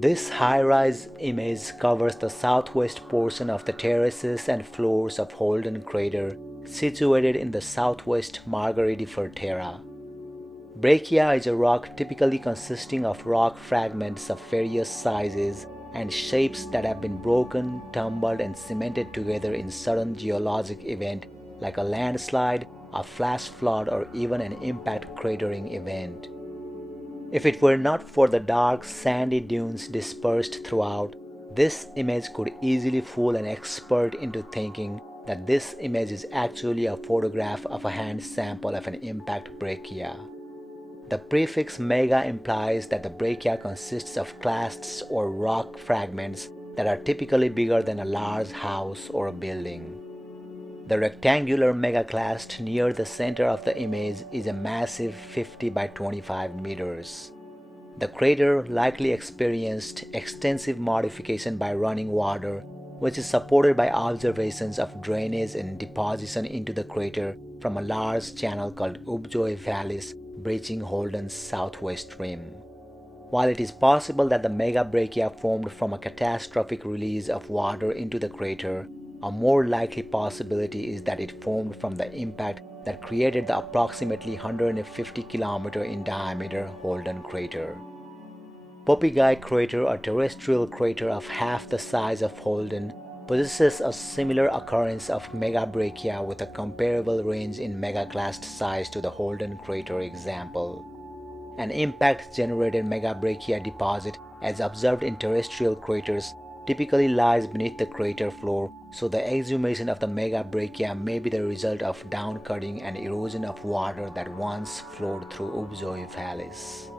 This high-rise image covers the southwest portion of the terraces and floors of Holden crater situated in the southwest Margheriti Terra. Breccia is a rock typically consisting of rock fragments of various sizes and shapes that have been broken, tumbled, and cemented together in sudden geologic event like a landslide, a flash flood, or even an impact cratering event. If it were not for the dark sandy dunes dispersed throughout, this image could easily fool an expert into thinking that this image is actually a photograph of a hand sample of an impact breccia. The prefix mega implies that the breccia consists of clasts or rock fragments that are typically bigger than a large house or a building. The rectangular megaclast near the center of the image is a massive 50 by 25 meters. The crater likely experienced extensive modification by running water, which is supported by observations of drainage and deposition into the crater from a large channel called Ubjoy Valles breaching Holden's southwest rim. While it is possible that the megabreccia formed from a catastrophic release of water into the crater, a more likely possibility is that it formed from the impact that created the approximately 150 km in diameter Holden crater. Poppyguy crater, a terrestrial crater of half the size of Holden, possesses a similar occurrence of megabreccia with a comparable range in megaclast size to the Holden crater example. An impact-generated megabreccia deposit, as observed in terrestrial craters, typically lies beneath the crater floor, so the exhumation of the megabreccia may be the result of downcutting and erosion of water that once flowed through Ubjoy Valles.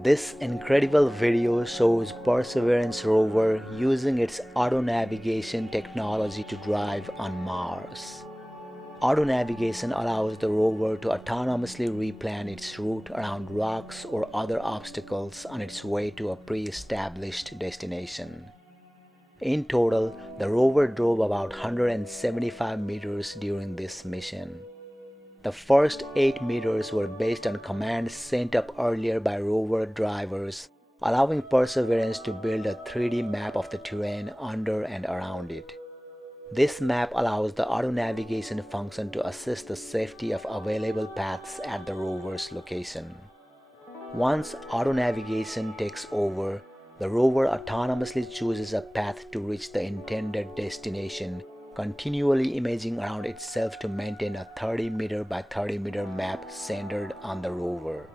This incredible video shows Perseverance rover using its auto-navigation technology to drive on Mars. Auto-navigation allows the rover to autonomously replan its route around rocks or other obstacles on its way to a pre-established destination. In total, the rover drove about 175 meters during this mission. The first 8 meters were based on commands sent up earlier by rover drivers, allowing Perseverance to build a 3D map of the terrain under and around it. This map allows the auto-navigation function to assess the safety of available paths at the rover's location. Once auto-navigation takes over, the rover autonomously chooses a path to reach the intended destination, continually imaging around itself to maintain a 30-meter by 30-meter map centered on the rover.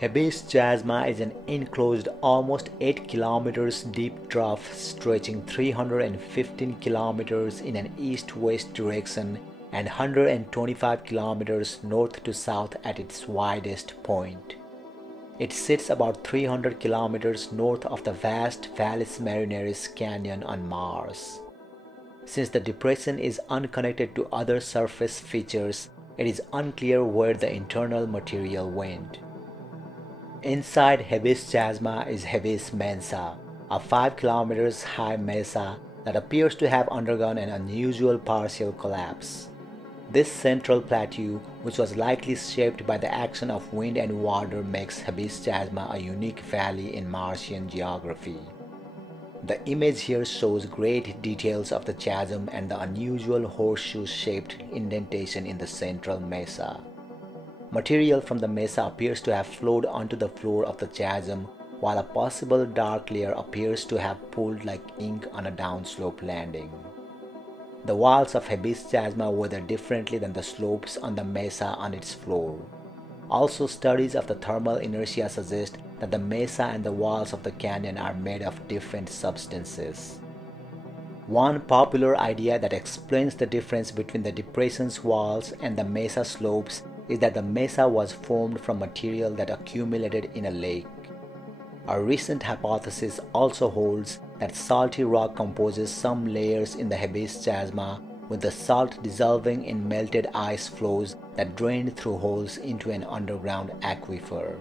Hebes Chasma is an enclosed almost 8 kilometers deep trough stretching 315 kilometers in an east-west direction and 125 kilometers north to south at its widest point. It sits about 300 kilometers north of the vast Valles Marineris canyon on Mars. Since the depression is unconnected to other surface features, it is unclear where the internal material went. Inside Hebes Chasma is Hebes Mensa, a 5 kilometers high mesa that appears to have undergone an unusual partial collapse. This central plateau, which was likely shaped by the action of wind and water, makes Hebes Chasma a unique valley in Martian geography. The image here shows great details of the chasm and the unusual horseshoe-shaped indentation in the central mesa. Material from the mesa appears to have flowed onto the floor of the chasm, while a possible dark layer appears to have pooled like ink on a downslope landing. The walls of Hebes Chasma weather differently than the slopes on the mesa on its floor. Also, studies of the thermal inertia suggest that the mesa and the walls of the canyon are made of different substances. One popular idea that explains the difference between the depression's walls and the mesa slopes is that the mesa was formed from material that accumulated in a lake. A recent hypothesis also holds that salty rock composes some layers in the Hebes Chasma, with the salt dissolving in melted ice flows that drained through holes into an underground aquifer.